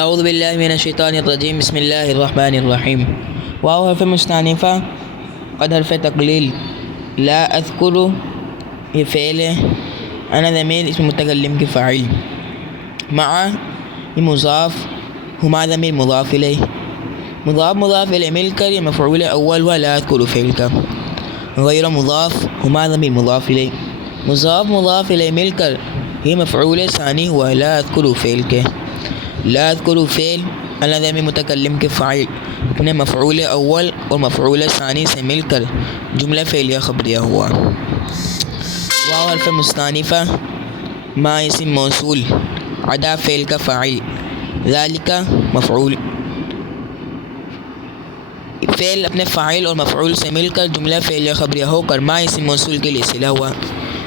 اعوذ باللہ من الشیطان الرجیم بسم اللہ الرحمن الرحیم۔ واو حرف مستانفہ، قد حرف تقلیل، لا اذکر یہ فعل ہے، انا ضمیر اسم متکلم کی فاعل، مع یہ مضاف، ہما ضمیر مضاف الیہ، مضاف الیہ مل کر یہ مفعول اول ہوا لا اذکر فعل کا، غیر مضاف ہما ضمیر مضاف الیہ، مضاف الیہ مل کر یہ مفعول ثانی ہوا لا اذکر فعل کے، لا اذکر فعل انا ضمیر متکلم کے فاعل اپنے مفعول اول اور مفعول ثانی سے مل کر جملہ فعلیہ خبریہ ہوا۔ واو حرف مستانفہ، ما اسم موصول، عدا فعل کا فاعل، ذالک مفعول، فعل اپنے فاعل اور مفعول سے مل کر جملہ فعلیہ خبریہ ہو کر ما اسم موصول کے لیے صلہ ہوا،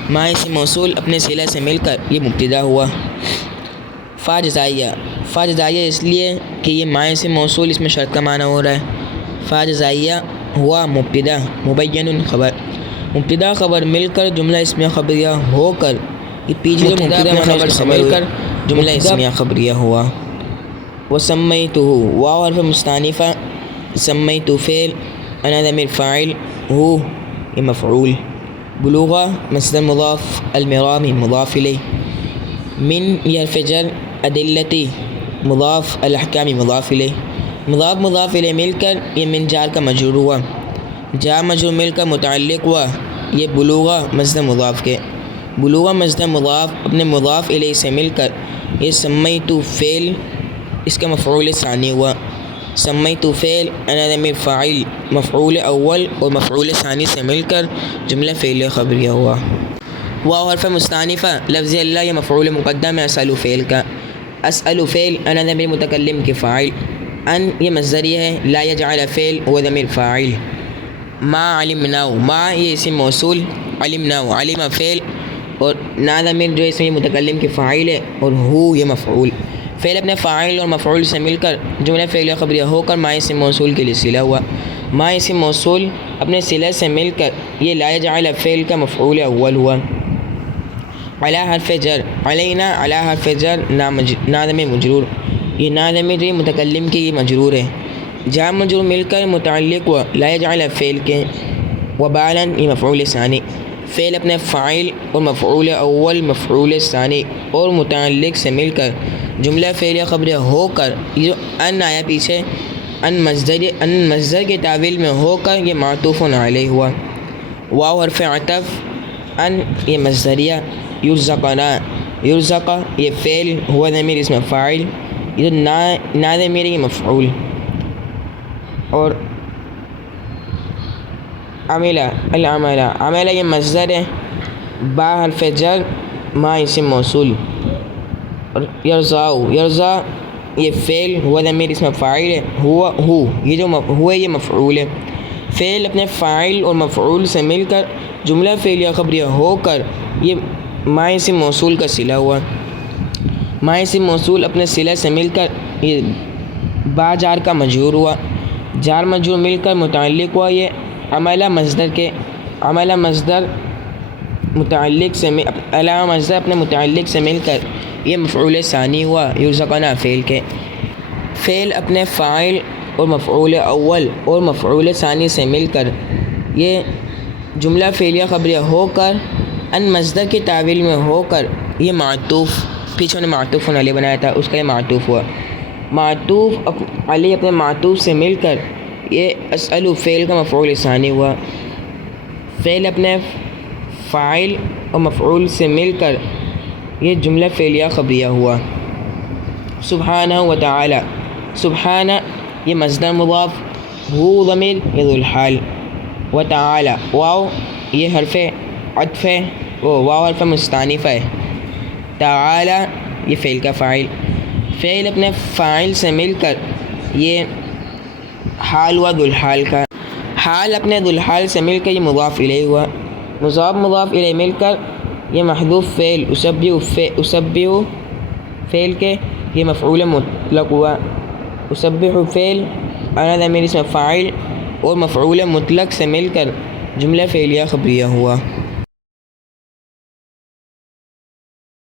ما اسم موصول اپنے صلہ سے مل کر یہ مبتدا ہوا۔ فا جزائیہ اس لیے کہ یہ ما اسم موصول اس میں شرط کا معنی ہو رہا ہے، فا جزائیہ ہوا مبتدا مبین خبر، مبتدا خبر مل کر جملہ اسمیہ خبریہ ہو کر یہ پیچھے جو مبتدا خبر سے مل کر جملہ اسمیہ خبریہ ہوا۔ وسمیتہ، واو حرف مستانفہ، سمیت فعل انا ضمیر فاعل، ہو یہ مفعول، بلوغہ مصدر مضاف، المرامی مضاف الیہ، من یہ حرف جر، ادلتی مضاف، الاحکامی مضاف الیہ، مضاف الیہ مل کر یہ من جار کا مجرور ہوا، جار مجرور مل کر متعلق ہوا یہ بلوغہ مصدر مضاف کے، بلوغہ مصدر مضاف اپنے مضاف الیہ سے مل کر یہ سمیت فعل اس کا مفعول ثانی ہوا، سمیت فعل انا ضمیر فاعل مفعول اول اور مفعول ثانی سے مل کر جملہ فعلیہ خبریہ ہوا۔ واو حرف مستانفہ، لفظ اللہ یہ مفعول مقدم ہے اسأل فعل کا، اسأل فعل انا ضمیر متکلم کے فاعل، ان یہ مصدریہ ہے، لا یجعل فعل هو ضمیر فاعل، ما علمنا، ما یہ اسم موصول، علمنا علم فعل اور نا ضمیر جو اسم متکلم کے فاعل ہے اور ہو یہ مفعول، فعل اپنے فاعل اور مفعول سے مل کر جملہ فعلیہ خبریہ ہو کر ما اسم موصول کے لیے صلہ ہوا، ما اسم موصول اپنے صلہ سے مل کر یہ لا یجعل فعل کا مفعول اول ہوا۔ علی حرف جر، علینا علی حرف جر، نا ضمیر مجرور، یہ نا ضمیر جو متکلم کی یہ مجرور ہے، جار مجرور مل کر متعلق ہوا لا یجعل فعل کے، وبالا یہ مفعول ثانی، فعل اپنے فاعل اور مفعول اول مفعول ثانی اور متعلق سے مل کر جملہ فعلیہ خبریہ ہو کر یہ جو ان آیا پیچھے ان مصدر کے تعویل میں ہو کر یہ معطوف علیہ ہوا۔ واو حرف عطف، ان یہ مصدریہ، یرزقنا یرزق یہ فعل ہوا ضمیر اسم فاعل، یہ نا ضمیر یہ مفعول، اور عمل یہ مصدر ہے، با حرف جر، ما اسم موصول، اور یرزا یہ فعل ہوا ضمیر اسم فاعل ہے، ہو یہ مفعول ہے، فعل اپنے فاعل اور مفعول سے مل کر جملہ فعلیہ خبریہ ہو کر یہ ما اسم موصول کا صلہ ہوا، ما اسم موصول اپنے صلہ سے مل کر یہ با جار کا مجرور ہوا، جار مجرور مل کر متعلق ہوا یہ عملہ مصدر کے، عملہ مصدر متعلق سے علامہ مصدر اپنے متعلق سے مل کر یہ مفعول ثانی ہوا، یرزقنا فعل کے، فعل اپنے فاعل اور مفعول اول اور مفعول ثانی سے مل کر یہ جملہ فعلیہ خبریہ ہو کر ان مصدر کی تعویل میں ہو کر یہ معطوف، پیچھے نے معطوف علیہ بنایا تھا اس کا یہ معطوف ہوا، معطوف علی اپنے معطوف سے مل کر یہ اسأل فعل کا مفعول ثانی ہوا، فعل اپنے فاعل اور مفعول سے مل کر یہ جملہ فعلیہ خبریہ ہوا۔ سبحانہ و تعالی، سبحانہ یہ مصدر مضاف، ہو ضمیر یہ ذو الحال، و تعالی واو یہ حرف عطف ہے، واو حرف مستانفہ ہے، تعالی یہ فعل کا فاعل، فعل اپنے فاعل سے مل کر یہ حال ہوا ذو الحال کا، حال اپنے ذو الحال سے مل کر یہ مضاف الیہ ہوا، مضاف الیہ مل کر یہ محذوف فعل اسبح فعل کے یہ مفعول مطلق ہوا، اسبح فعل انا ضمیر اسم فاعل اور مفعول مطلق سے مل کر جملہ فعلیہ خبریہ ہوا۔